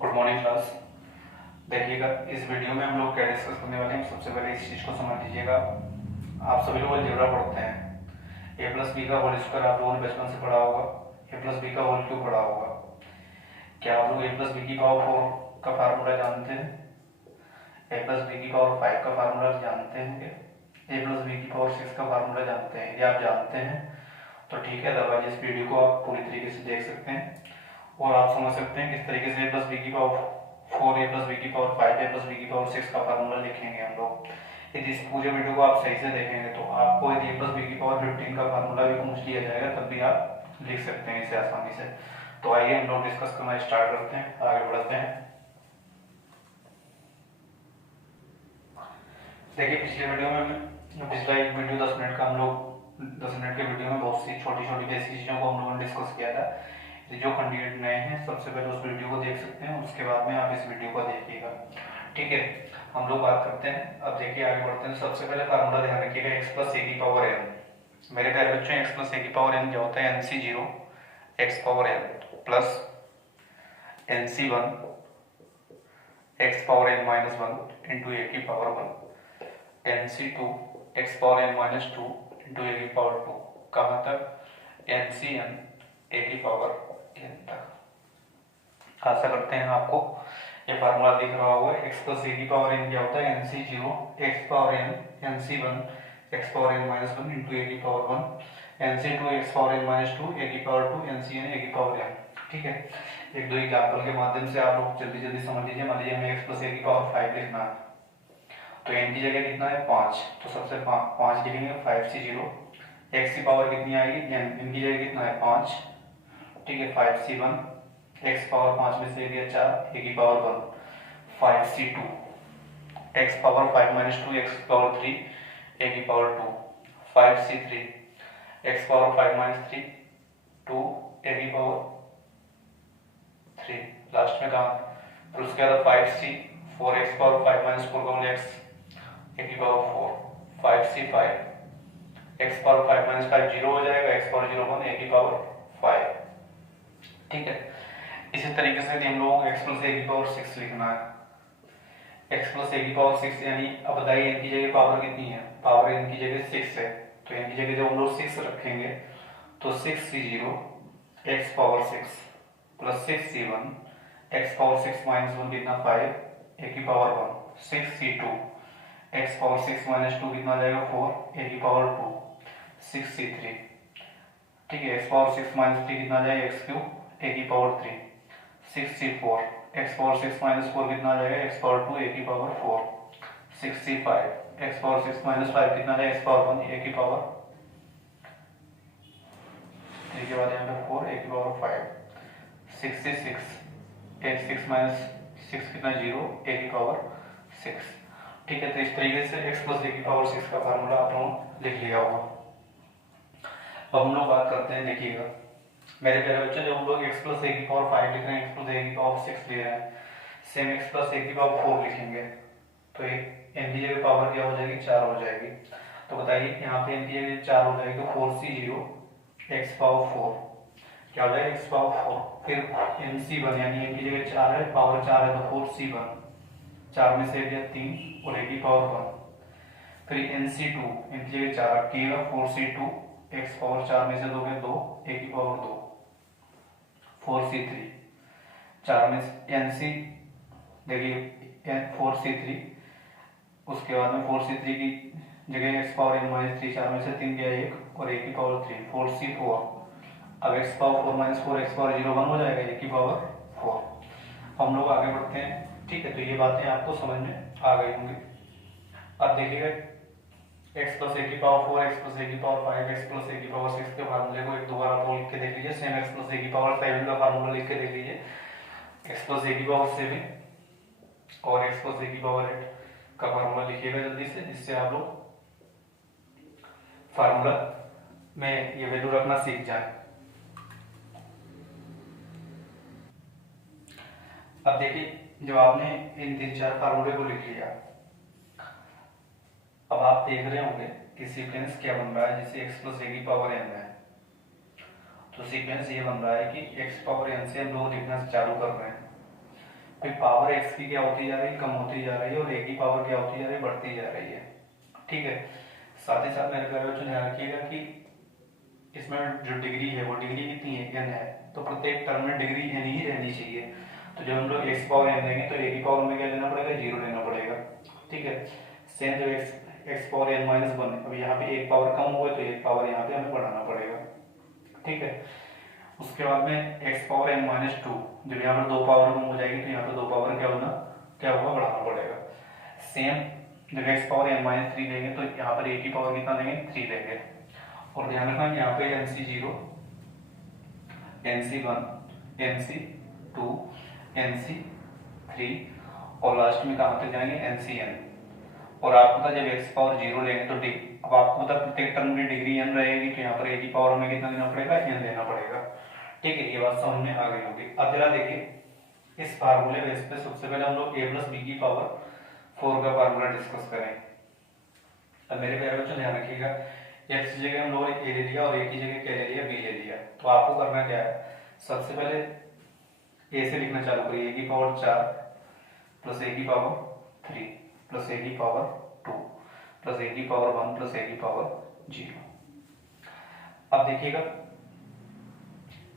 Good morning class. देखिएगा, इस video में हम लोग क्या डिस्कस करने वाले हैं। सबसे पहले इस चीज़ को समझ लीजिएगा। आप सभी लोग अलजेब्रा पढ़ते हैं। ए प्लस बी का होल स्क्वायर आप लोगों ने बचपन से पढ़ा होगा। ए प्लस बी का होल क्यूब पढ़ा होगा। क्या आप लोग ए प्लस बी की पावर 4 का फार्मूला जानते हैं? ए प्लस बी की पावर 5 का फार्मूला जानते हैं क्या? ए प्लस बी की पावर 6 का फार्मूला जानते हैं? यदि आप जानते हैं तो ठीक है, अदरवाइज इस वीडियो को आप पूरी तरीके से देख सकते हैं और आप समझ सकते हैं किस तरीके से ए प्लस बी की पावर 4, ए प्लस बी की पावर 5, ए प्लस बी की पावर 6 का फार्मूला लिखेंगे हम लोग। यदि इस पूरे वीडियो को आप सही से देखेंगे तो आपको यदि ए प्लस बी की पावर 15 का फार्मूला भी पूछ लिया जाएगा तब भी आप लिख सकते हैं इसे आसानी से। तो आइए हम लोग डिस्कस करना स्टार्ट करते हैं, आगे बढ़ते हैं। देखिए, पिछला एक वीडियो 10 मिनट का हम लोग 10 मिनट के वीडियो में बहुत सी छोटी छोटी बेसिक चीज़ों को हम लोगों ने डिस्कस किया था। जो कैंडिडेट नए हैं सबसे पहले उस वीडियो को देख सकते हैं, उसके बाद में आप इस वीडियो को देखिएगा। ठीक है, हम लोग बात करते हैं। अब देखिए आगे बढ़ते हैं। सबसे पहले फार्मूला ध्यान रखिएगा, एक्स प्लस ए की पावर एन। मेरे प्यारे बच्चों, एक्स प्लस ए की पावर एन क्या होता है? N C zero x power N plus N सी one x power N minus one into ए की power one, N C two x power N minus two into ए की power to. कहाँ तक? N c n a की power N तक। आशा करते हैं आपको ये फार्मूला दिख रहा होगा। एक्स प्लस ए की पावर एन क्या होता है? N C zero x power n n सी one x power N minus one into ए की power one, N C two x power N minus two a की power two, n c n a की power N. ठीक है, एक दो example के माध्यम से आप लोग जल्दी जल्दी समझ लीजिए। मान लीजिए हमें एक्स प्लस ए की पावर 5 लिखना है तो एन की जगह कितना है? 5। तो सबसे 5 लिखेंगे, 5 सी जीरो। एक्स की पावर कितनी आएगी? एन की जगह कितना है? 5। ठीक है, 5 सी वन एक्स पावर 5 में से गया 4, ए की power 1, 5 C two x power 5 minus two x power 3, a की power 2, 5 C three x power 5 minus three 2, a की पावर 3। लास्ट में कहा? फिर उसके बाद 5 सी 4 एक्स पावर 5 माइनस फोर का एक्स ए की पावर 4, 5 सी 5 एक्स पावर 5 माइनस 5 जीरो हो जाएगा, एक्स पावर 0 1 ए की पावर 5। ठीक है, इसी तरीके से हम लोगों को एक्स प्लस ए की पावर 6 लिखना है। एक्स प्लस ए की पावर 6 यानी अब बताइए एन की जगह पावर कितनी है? पावर एन की जगह 6 है, तो एन की जगह जब हम लोग 6 रखेंगे तो 6 C zero x power 6 plus 6 C one x power 6 minus one कितना? 5 ए की power 1, 6 C two x power 6 minus two कितना आ जाएगा? 4 ए की पावर 2, 6 सी थ्री। ठीक है, एक्स पावर 6 माइनस थ्री कितना आ जाएगा? एक्स क्यूब ए की power 3, 6 c four x power 6 minus four कितना आ जाएगा? एक्स पावर 2 ए की power 4, 6 c five x power 6 minus 5 कितना आ जाएगा? एक्स पावर 1 ए की पावर 3 के बाद यहाँ पे 4 ए की power 5, 6 C six x 6 minus 6 कितना? 0 ए की पावर 6। ठीक है, तो इस तरीके से एक्स प्लस ए की पावर 6 का फार्मूला आप लोग लिख लिया होगा। अब हम लोग बात करते हैं, देखिएगा मेरे प्यारे बच्चों, जब हम लोग एक्स प्लस ए की पावर 5 लिख रहे हैं, एक्स प्लस ए की पावर 6 ले रहे हैं, सेम एक्स प्लस ए की पावर 4 लिखेंगे तो एन की जगह पावर क्या हो जाएगी? 4 हो जाएगी। तो बताइए यहाँ पे एन की जगह 4 हो जाएगी तो 4 सी जीरो एक्स पावर 4 क्या हो जाएगा? X power 4। फिर एन सी वन यानी एन की जगह 4 है, पावर 4 है तो 4 सी वन, 4 में से गया 3 और ए की पावर 1। फिर एन सी टू एन की जगह 4 रखिएगा, 4 सी टू एक्स पावर 4 में से 2 में 2 ए की पावर 2, 4 सी थ्री 4 में एन सी देखिए 4 सी थ्री, उसके बाद में 4 सी थ्री की जगह x power N minus three, 4 में से 3 गया 1 और ए की पावर 3, 4 सी फोर। अब x power 4 minus four x power 0 1 हो जाएगा, ए की पावर 4। हम लोग आगे बढ़ते हैं। ठीक है, तो ये बातें आपको समझ में आ गई होंगी। अब देखिएगा एक्स प्लस ए की पावर 4 एक्स प्लस ए की पावर 5 एक्स प्लस ए की पावर 6 के फार्मूले को एक दोबारा आप लिख के देख लीजिए। सेम एक्स प्लस ए की पावर 7 का फार्मूला लिख के देख लीजिए, एक्स प्लस ए की पावर 7 और एक्स प्लस ए की पावर 8 का फार्मूला लिखिएगा जल्दी से, जिससे आप लोग फार्मूला में ये वैल्यू रखना सीख जाए। अब देखिए, जब आपने इन 3-4 फार्मूले को लिख लिया, अब आप देख रहे होंगे कि सीक्वेंस क्या बन रहा है। जैसे एक्स प्लस ए की पावर एन है तो सीक्वेंस ये बन रहा है कि एक्स पावर एन से हम लोग लिखना चालू कर रहे हैं, फिर पावर एक्स की क्या होती जा रही है, कम होती जा रही है, और ए की पावर क्या होती जा रही है, बढ़ती जा रही है। ठीक है, साथ ही साथ मेरे प्यारे बच्चों ध्यान रखिएगा कि इसमें जो डिग्री है वो डिग्री कितनी है, एन है, तो प्रत्येक टर्म में डिग्री एन ही रहनी चाहिए। तो जब हम लोग एक्स पावर एन लेंगे तो ए की पावर में क्या लेना पड़ेगा, जीरो लेना पड़ेगा। ठीक है, सेम जो x power N minus one, अब यहाँ पे एक पावर कम हुआ तो एक पावर यहाँ पे हमें बढ़ाना पड़ेगा। ठीक है, उसके बाद में x power N minus two, जब यहाँ पर दो पावर कम हो जाएगी तो यहाँ पे दो पावर क्या होगा बढ़ाना पड़ेगा। सेम जब x power N minus three लेंगे तो यहाँ पर ए की पावर कितना लेंगे, थ्री लेंगे। और ध्यान रखना यहाँ पे एन सी जीरो, एन सी one, N C two, n C three, और लास्ट में कहाँ तक जाएंगे, एन सी एन। और आपको पता जब एक्स पावर जीरो लेंगे तो अब आपको पता प्रत्येक टर्म की डिग्री एन रहेगी, तो यहाँ पर ए की पावर हमें कितना देना पड़ेगा, एन देना पड़ेगा। ठीक है, ये बात समझ में आ गई होगी। अब जरा देखिए इस फार्मूले बेस पे सबसे पहले हम लोग ए प्लस बी की पावर 4 का फार्मूला डिस्कस करें। अब मेरे प्यारे बच्चों ध्यान रखिएगा, एक्स की जगह हम लोगों ने ए ले लिया और ए की जगह क्या ले लिया, बी ले लिया। तो आपको करना क्या है, सबसे पहले ए से लिखना चालू करिए, ए की पावर 4 प्लस ए की पावर 3 प्लस ए की पावर 2 प्लस ए की पावर 1 प्लस ए की पावर 0। अब देखिएगा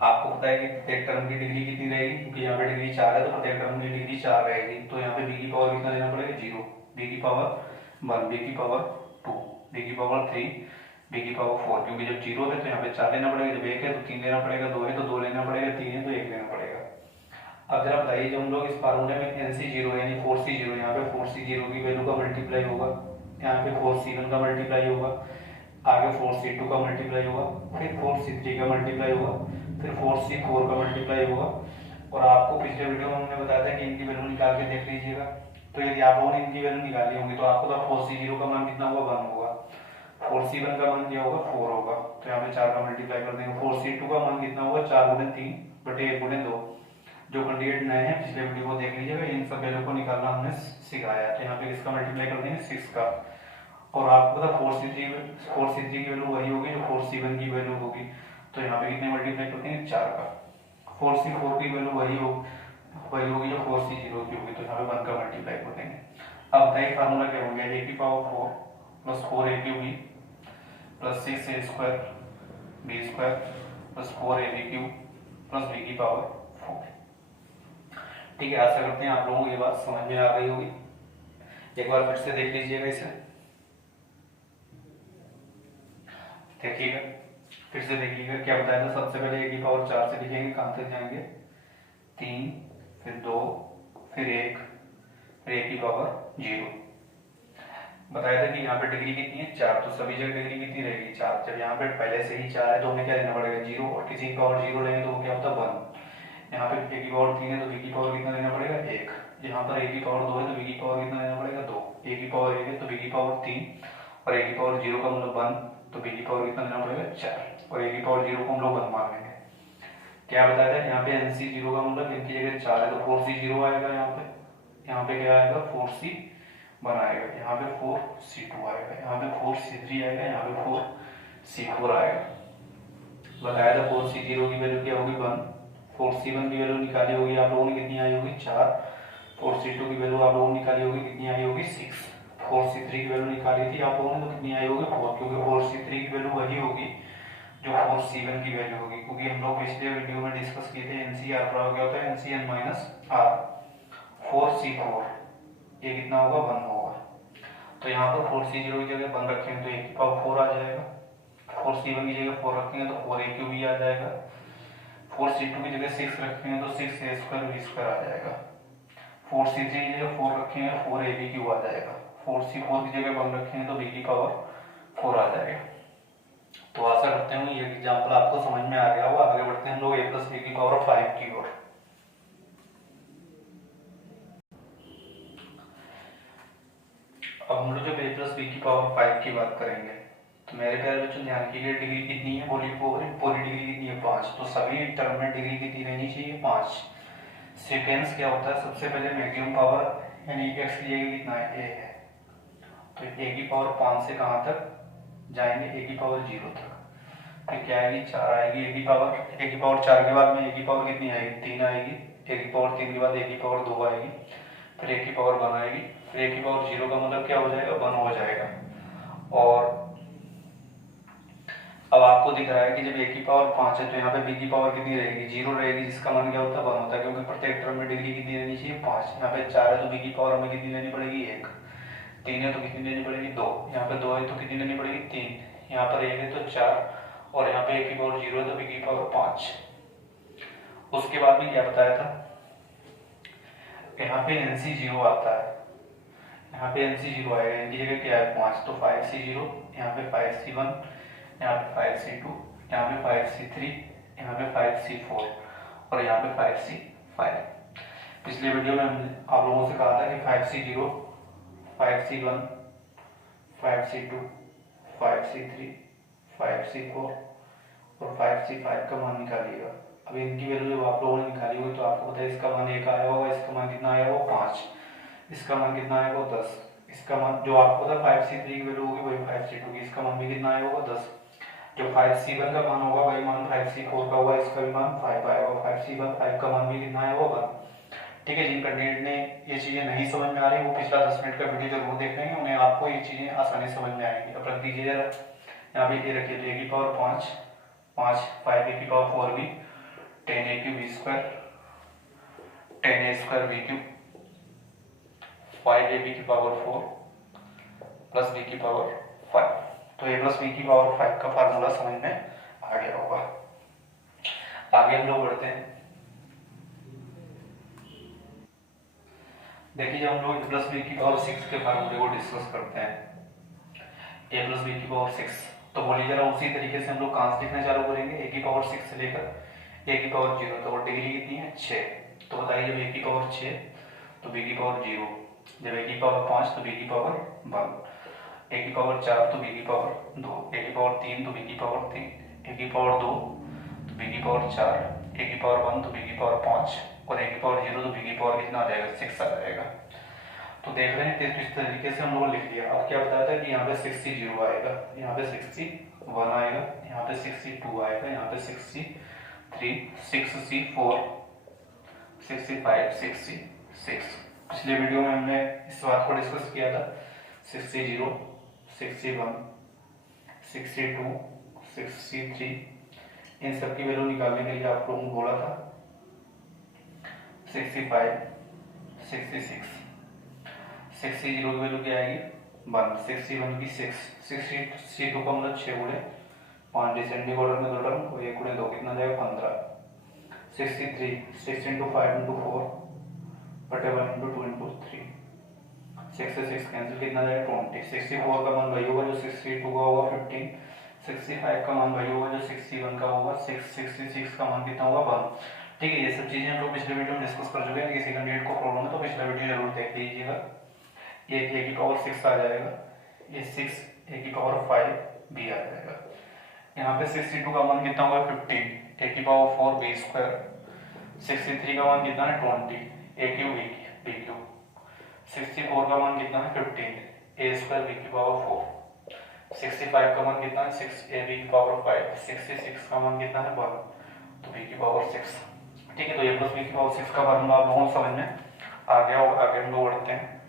आपको पता है कि प्रत्येक टर्म की डिग्री कितनी रहेगी, क्योंकि यहाँ पे डिग्री 4 है तो प्रत्येक टर्म की डिग्री 4 रहेगी। तो यहाँ पे बी की पावर कितना लेना पड़ेगा, 0, बी की पावर 1, बी की पावर 2, बी की पावर 3, बी की पावर 4, क्योंकि जब 0 है तो यहाँ पे 4 लेना पड़ेगा, जब 1 है तो 3 लेना पड़ेगा, 2 है तो 2 लेना पड़ेगा, 3 है तो 1 लेना पड़ेगा। अब जरा बताइए जब हम लोग इस फार्मूले में एन सी जीरो यानी 4c0, यहाँ पे 4c0 की वैल्यू का मल्टीप्लाई होगा, यहाँ पे 4c1 का मल्टीप्लाई होगा, आगे 4c2 का मल्टीप्लाई होगा, फिर 4c3 का मल्टीप्लाई होगा, फिर 4c4 का मल्टीप्लाई होगा। और आपको पिछले वीडियो में हमने बताया था कि इनकी वैल्यू निकाल के देख लीजिएगा। तो यदि आप लोगों ने इनकी वैल्यू निकाली होंगी तो आपको तो 4c0 का मान कितना होगा, 1 होगा, 4c1 का मान क्या होगा, 4 होगा, तो यहाँ पे 4 का मल्टीप्लाई कर देंगे। 4c2 का मान कितना होगा, 4 गुणे 3 बटे 1 गुणे 2। जो कैंडिडेट नए हैं पिछले वीडियो को देख लीजिएगा, इन सब वैल्यू को निकालना हमने सिखाया। तो यहाँ पे किसका मल्टीप्लाई कर देंगे, 6 का। और आपको पता 4c3 की वैल्यू वही होगी जो 4c1 की वैल्यू होगी, तो यहाँ पे कितने मल्टीप्लाई करते हैं, 4 का। 4c4 की वैल्यू वही होगी जो 4c0 की होगी, तो यहाँ पे 1 का मल्टीप्लाई कर देंगे। अब बताइए फार्मूला क्या हो गया, ए की power 4 plus 4a cube b plus 6a square b square plus 4ab cube plus b की पावर 4। ठीक है, आशा करते हैं आप लोगों को ये बात समझ में आ गई होगी। एक बार फिर से देख लीजिएगा इसे, देखिएगा फिर से देखिएगा क्या बताया था। सबसे पहले ए की पावर 4 से लिखेंगे, कहां तक जाएंगे, 3, फिर 2, फिर 1, फिर ए की पावर 0। बताया था कि यहाँ पे डिग्री कितनी है, 4, तो सभी जगह डिग्री कितनी रहेगी, 4। जब यहाँ पे पहले से ही 4 है तो हमें क्या लेना पड़ेगा, 0, और किसी की पावर 0 लेंगे तो वो क्या होता है, 1। यहाँ पे ए की पावर 3 है तो बी की पावर कितना लेना पड़ेगा, 1। यहाँ पर ए की पावर 2 है तो बी की पावर कितना लेना पड़ेगा, 2। ए की पावर 1 है तो बी की पावर 3, और ए की पावर 0 का मतलब 1, तो बी की पावर कितना लेना पड़ेगा, 4। और ए की पावर 0 को हम लोग 1 मान लेंगे। क्या बताया था, यहाँ पे एन सी 0 का मतलब इनकी जगह 4 है तो 4c0 आएगा, यहाँ पे क्या आएगा, 4c1 आएगा, यहाँ पे 4c2 आएगा, यहाँ पे 4c3 आएगा, यहाँ पे 4c4 आएगा। बताया था 4c0 की वैल्यू क्या होगी, 1। 4c1 की वैल्यू निकाली होगी आप लोगों ने, कितनी आई होगी, 4। 4c2 की वैल्यू आप लोगों ने निकाली होगी, कितनी आई होगी, 6। 4c3 की वैल्यू निकाली थी आप लोगों ने तो कितनी आई होगी, 4, क्योंकि 4c3 की वैल्यू वही होगी जो 4c1 की वैल्यू होगी, क्योंकि हम लोग पिछले वीडियो में डिस्कस किए थे एनसीआर प्रॉब्लम क्या होता है, एनसीएन माइनस आर। 4c4 ये कितना होगा, 1 होगा। तो यहाँ पर 4c0 की जगह 1 रखेंगे तो ए की पावर 4 आ जाएगा, 4c1 की जगह 4 रखेंगे तो 4a क्यूब भी आ जाएगा, 4c2 की जगह 6 रखेंगे तो 6a स्क्वायर बी स्क्वायर आ जाएगा, 4c3 की जगह 4 रखेंगे 4ab क्यूब आ जाएगा, 4c4 की जगह 1 रखेंगे तो b की पावर 4 आ जाएगा। तो आशा करते हैं ये एग्जांपल आपको समझ में आ गया होगा। आगे बढ़ते हैं हम लोग a प्लस बी की पावर 5 की ओर। अब हम लोग जब a प्लस बी की पावर 5 की बात करेंगे तो मेरे प्यारे बच्चों ध्यान कीजिए, डिग्री कितनी है, पूरी डिग्री कितनी है, 5। तो सभी टर्म में डिग्री कितनी रहनी चाहिए, 5। सीक्वेंस क्या होता है, सबसे पहले मैक्सिमम पावर यानी x की जगह कितना है, a है, तो a की पावर 5 से कहाँ तक जाएंगे, a की पावर 0 तक। फिर क्या आएगी, 4 आएगी, a की पावर 4 के बाद में a की पावर कितनी आएगी, 3 आएगी, ए की पावर 3 के बाद ए की पावर 2 आएगी, फिर ए की पावर 1 आएगी, फिर ए की पावर 0 का मतलब क्या हो जाएगा, 1 हो जाएगा। और अब आपको दिख रहा है कि जब ए की पावर 5 है तो यहाँ पे बी की पावर कितनी रहेगी, 0 रहेगी, जिसका मान क्या होता है, 1 होता है, क्योंकि प्रत्येक टर्म में डिग्री कितनी रहनी चाहिए, 5। यहाँ पे 4 है तो बी की पावर हमें कितनी लेनी पड़ेगी, 1। 3 है तो कितनी लेनी पड़ेगी, 2। यहाँ पे 2 है तो कितनी लेनी पड़ेगी, 3। यहाँ पर 1 है तो 4, और यहाँ पे ए की पावर 0 है तो बी की पावर 5। उसके बाद में क्या बताया था, यहाँ पे NC 0 आता है, यहाँ पे NC 0 आएगा, इनकी जगह क्या है 5, तो 5C 0, यहाँ पे 5C 1, यहाँ पे 5C 2, यहाँ पे 5C 3, यहाँ पे 5C 4 और यहाँ पे 5C 5। पिछले वीडियो में हमने आप लोगों से कहा था कि 5C 0, 5C 1, 5C 2, 5C 3, 5C 4 और 5C 5 का मान निकालिएगा। अब इनकी वैल्यू जब आप लोगों ने निकाली होगी तो आपको पता है इसका मान 1 आया होगा, इसका मान कितना आया होगा 5, इसका मान कितना आएगा 10, इसका मान जो आपको पता 5C 3 की वैल्यू होगी वही 5C 2 की, इसका मान भी कितना आया होगा 10। जो 5C 1 का मान होगा वही मान 5C 4 का होगा, इसका भी मान 5 आया होगा, 5C 1 5 का मान भी कितना आया होगा 1। ठीक है, जिन कैंडिडेट ने ये चीजें नहीं समझ में आ रही वो पिछला 10 मिनट का वीडियो जरूर देख लेंगे, उन्हें आपको ये चीजें आसानी समझ में आएंगी। अब रख दीजिए जरा, यहाँ पे ये रखिए, तो ए की पावर 5, 5, 5 ए की पावर 4 भी, 10 a cube b square, 10 a square b cube, 5 a b की पावर 4 प्लस बी की पावर 5। तो ए प्लस बी की पावर 5 का फार्मूला समझ में आ गया होगा। आगे हम लोग बढ़ते हैं। देखिए जब हम लोग ए प्लस बी की पावर 6 के फार्मूले को डिस्कस करते हैं, ए प्लस बी की पावर 6, तो बोलिए जरा उसी तरीके से हम लोग कहां से लिखना चालू करेंगे, ए की पावर 6 से लेकर ए की पावर 0 तक, और डिग्री कितनी है 6। तो बताइए जब ए की पावर 6 तो बी की पावर 0, जब ए की पावर 5 तो बी की पावर 1, ए की पावर 4 तो बी की पावर 2, ए की पावर 3 तो बी की पावर 3, ए की पावर 2 तो बी की पावर 4, ए की पावर 1 तो बी की पावर 5 और ए की पावर 0 तो बी की पावर कितना आ जाएगा 6 आ जाएगा। तो देख रहे हैं इस तरीके से हम लोग लिख लिया। अब क्या बताया था कि यहाँ पे 60 0 आएगा, यहाँ पे 60 1 आएगा, यहाँ पे 60 2 आएगा, यहाँ पे 60 3, 60 4, 65, 60 6। पिछले वीडियो में हमने इस बात को डिस्कस किया था, 60 0, 61, 62, 63, इन सब की वैल्यू निकालने के लिए आप लोगों को बोला था 65, 66, 60 की वैल्यू क्या आएगी 1, 61 की 6, 62 का मतलब 6 गुणे 5 डिसेंडिंग ऑर्डर में 2 टर्म और 1 गुणे 2 कितना जाएगा 15, 63 6 इंटू 5 इंटू 4 बटे 1 इंटू 2 इंटू 3, 6 से 6 कैंसिल कितना जाएगा 20, 64 का मान वही होगा जो 62 का होगा 15, 65 का मान वही होगा जो 61 का होगा 6, 66 का मान कितना होगा 1। ठीक है, ये सब चीजें हम लोग पिछले वीडियो में डिस्कस कर चुके हैं। किसी कैंडिडेट को प्रॉब्लम है तो पिछला वीडियो जरूर देख लीजिएगा। ये ए की पावर 6 आ जाएगा, ये 6 ए की पावर 5 बी आ जाएगा। यहाँ पे 62 का मान कितना होगा 15, ए की पावर 4 बी स्क्वायर, 63 का मान कितना है 20, ए क्यूब बी क्यूब, 64 का मान कितना है 15, ए स्क्वायर बी की पावर 4, 65 का मान कितना है 6 ए बी की पावर 5, 66 का मान कितना है 1 तो बी की पावर 6। ठीक है, तो ए प्लस बी की पावर 6 का फार्मूला आप लोगों को समझ में आ गया होगा। आगे हम लोग बढ़ते हैं।